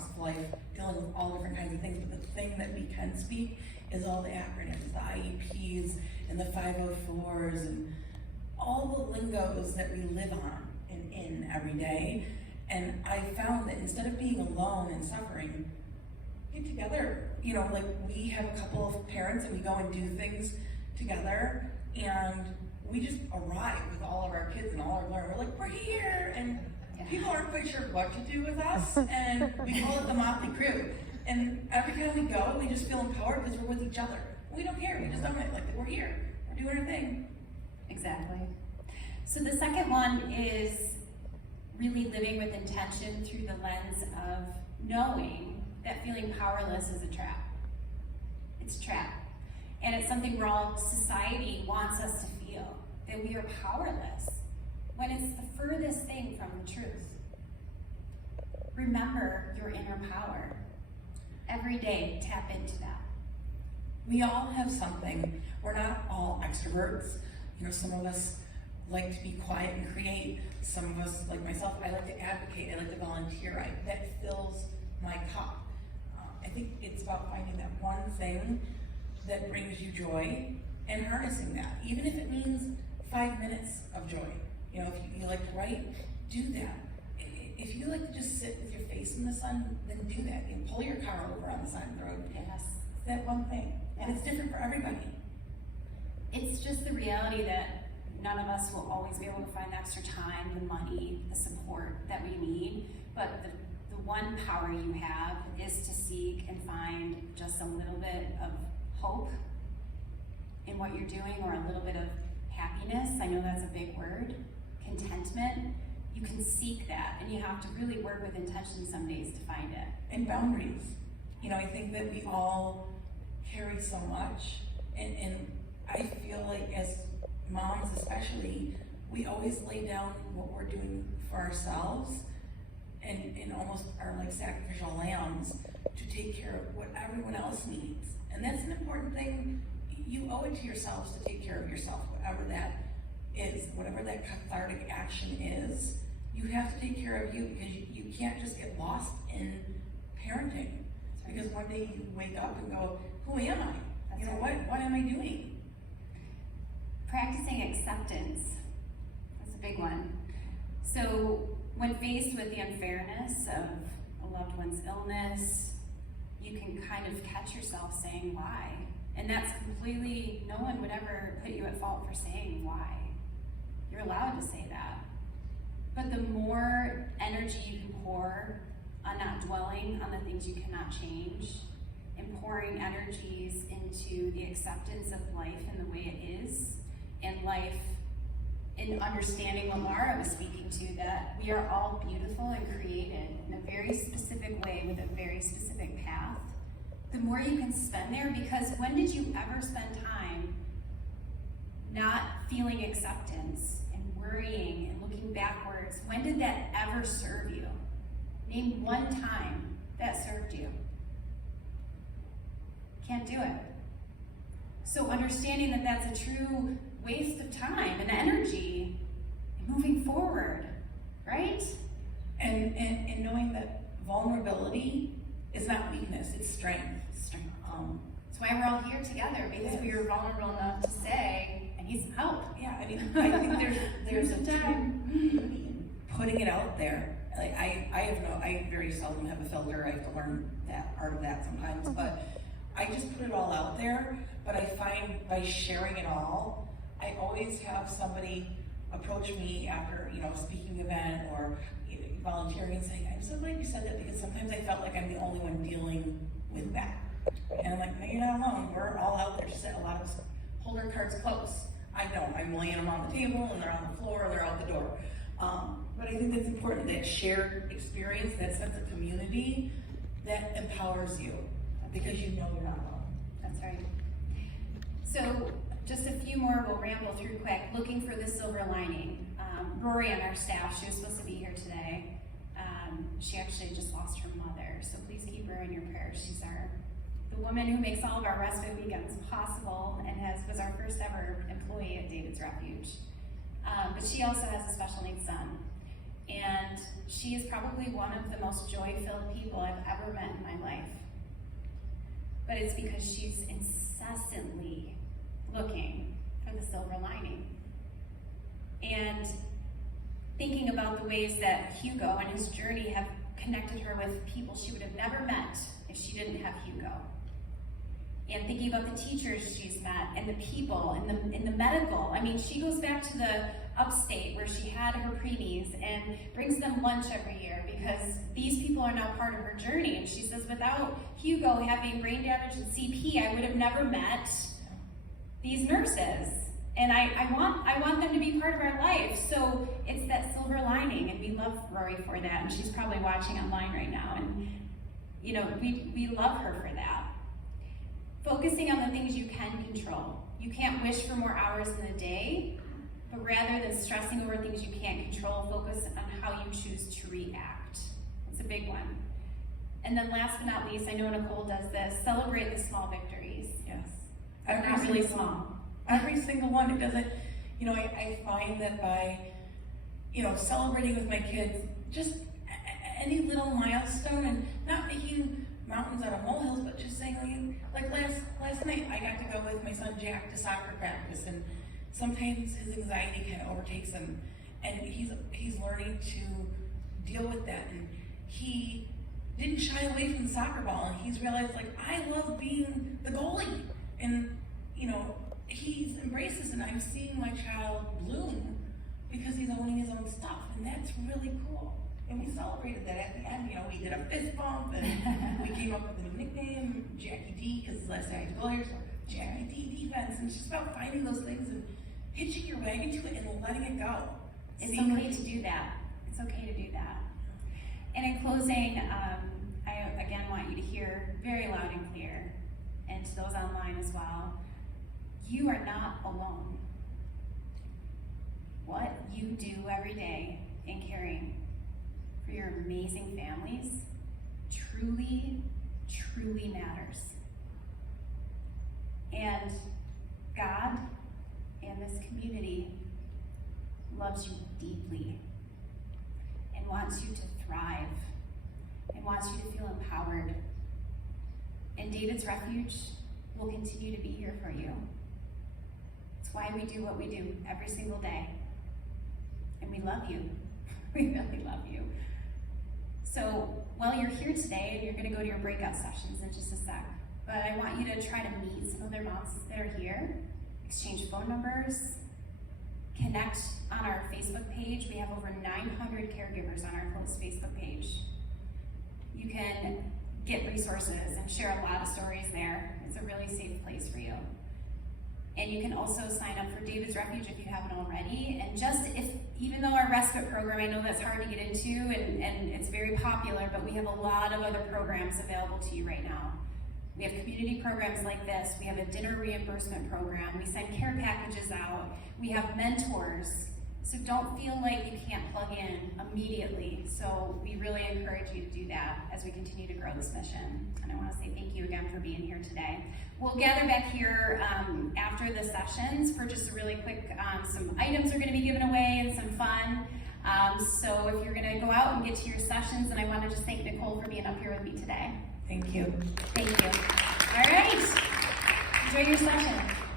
walks of life, dealing with all different kinds of things, but the thing that we can speak is all the acronyms, the IEPs and the 504s and all the lingos that we live on and in every day. And I found that instead of being alone and suffering, get together. You know, like we have a couple of parents and we go and do things together, and we just arrive with all of our kids and all our learners. We're like, we're here, and people aren't quite sure what to do with us, and we call it the Motley Crew. And every time we go, we just feel empowered because we're with each other. We don't care, we just own it, like we're here, we're doing our thing. Exactly. So the second one is really living with intention through the lens of knowing that feeling powerless is a trap. It's a trap. And it's something where all society wants us to feel, that we are powerless, when it's the furthest thing from the truth. Remember your inner power. Every day, tap into that. We all have something. We're not all extroverts. You know, some of us like to be quiet and create. Some of us, like myself, I like to advocate, I like to volunteer. That fills my cup. I think it's about finding that one thing that brings you joy and harnessing that, even if it means 5 minutes of joy. You know, if you like to write, do that. If you like to just sit with your face in the sun, then do that. You know, pull your car over on the side of the road. Yes. That one thing. And it's different for everybody. It's just the reality that none of us will always be able to find the extra time, the money, the support that we need, but the one power you have is to seek and find just a little bit of hope in what you're doing, or a little bit of happiness. I know that's a big word. Contentment. You can seek that, and you have to really work with intention some days to find it. And boundaries. You know, I think that we all carry so much, and I feel like as moms especially, we always lay down what we're doing for ourselves and almost are like sacrificial lambs to take care of what everyone else needs. And that's an important thing. You owe it to yourselves to take care of yourself, whatever that is, whatever that cathartic action is. You have to take care of you, because you can't just get lost in parenting. Because one day you wake up and go, who am I? You know, what am I doing? Practicing acceptance. That's a big one. So when faced with the unfairness of a loved one's illness, you can kind of catch yourself saying why. And that's completely, no one would ever put you at fault for saying why. You're allowed to say that. But the more energy you can pour on not dwelling on the things you cannot change, and pouring energies into the acceptance of life and the way it is, and life in understanding what Laura was speaking to, that we are all beautiful and created in a very specific way with a very specific path, the more you can spend there. Because when did you ever spend time not feeling acceptance and worrying and looking backwards? When did that ever serve you? Name one time that served you. Can't do it. So understanding that that's a true waste of time and energy and moving forward, right? And knowing that vulnerability is not weakness, it's strength. That's why we're all here together, because we are vulnerable enough to say, I need some help. Yeah, I mean, I think there's a time putting it out there. Like I very seldom have a filter. I have to learn that art of that sometimes, but I just put it all out there. But I find by sharing it all, I always have somebody approach me after, you know, a speaking event or volunteering and saying, I'm so glad you said that, because sometimes I felt like I'm the only one dealing with that. And I'm like, no, you're not alone. We're all out there. She said a lot of us hold our cards close. I don't. I'm laying them on the table, and they're on the floor, and they're out the door. But I think that's important, that shared experience, that sense of community, that empowers you, because you know you're not alone. That's right. So just a few more, we'll ramble through quick. Looking for the silver lining. Rory on our staff, she was supposed to be here today. She actually just lost her mother, so please keep her in your prayers. She's the woman who makes all of our respite weekends possible, and was our first ever employee at David's Refuge. But she also has a special needs son. And she is probably one of the most joy-filled people I've ever met in my life. But it's because she's incessantly looking for the silver lining. And thinking about the ways that Hugo and his journey have connected her with people she would have never met if she didn't have Hugo. And thinking about the teachers she's met and the people in the medical. I mean, she goes back to the upstate where she had her preemies and brings them lunch every year because these people are now part of her journey. And she says, without Hugo having brain damage and CP, I would have never met these nurses. And I want them to be part of our life. So it's that silver lining, and we love Rory for that. And she's probably watching online right now. And you know, we love her for that. Focusing on the things you can control. You can't wish for more hours in the day, but rather than stressing over things you can't control, focus on how you choose to react. It's a big one. And then last but not least, I know Nicole does this, celebrate the small victories. Yes. They're not really small. Every single one. It doesn't, you know, I find that by, you know, celebrating with my kids, just any little milestone, and not making mountains out of molehills, but just saying, like last night, I got to go with my son Jack to soccer practice, and sometimes his anxiety kind of overtakes him, and he's learning to deal with that, and he didn't shy away from the soccer ball, and he's realized, like, I love being the goalie, and, you know, he's embraced this, and I'm seeing my child bloom because he's owning his own stuff, and that's really cool. And we celebrated that at the end. You know, we did a fist bump, and we came up with a new nickname, Jackie D, because last night I had to go here, so Jackie D defense. And it's just about finding those things and hitching your wagon to it and letting it go. It's okay to do that. It's okay to do that. And in closing, I again want you to hear very loud and clear, and to those online as well, you are not alone. What you do every day in caring for your amazing families truly, truly matters. And God and this community loves you deeply and wants you to thrive and wants you to feel empowered. And David's Refuge will continue to be here for you. It's why we do what we do every single day. And we love you. We really love you. So while you're here today, and you're going to go to your breakout sessions in just a sec, but I want you to try to meet some other moms that are here, exchange phone numbers, connect on our Facebook page. We have over 900 caregivers on our closed Facebook page. You can get resources and share a lot of stories there. It's a really safe place for you. And you can also sign up for David's Refuge if you haven't already. And just even though our respite program, I know that's hard to get into and it's very popular, but we have a lot of other programs available to you right now. We have community programs like this. We have a dinner reimbursement program. We send care packages out. We have mentors. So don't feel like you can't plug in immediately. So we really encourage you to do that as we continue to grow this mission. And I want to say thank you again for being here today. We'll gather back here after the sessions for just a really quick, some items are going to be given away and some fun. So if you're going to go out and get to your sessions, and I want to just thank Nicole for being up here with me today. Thank you. Thank you. All right. Enjoy your session.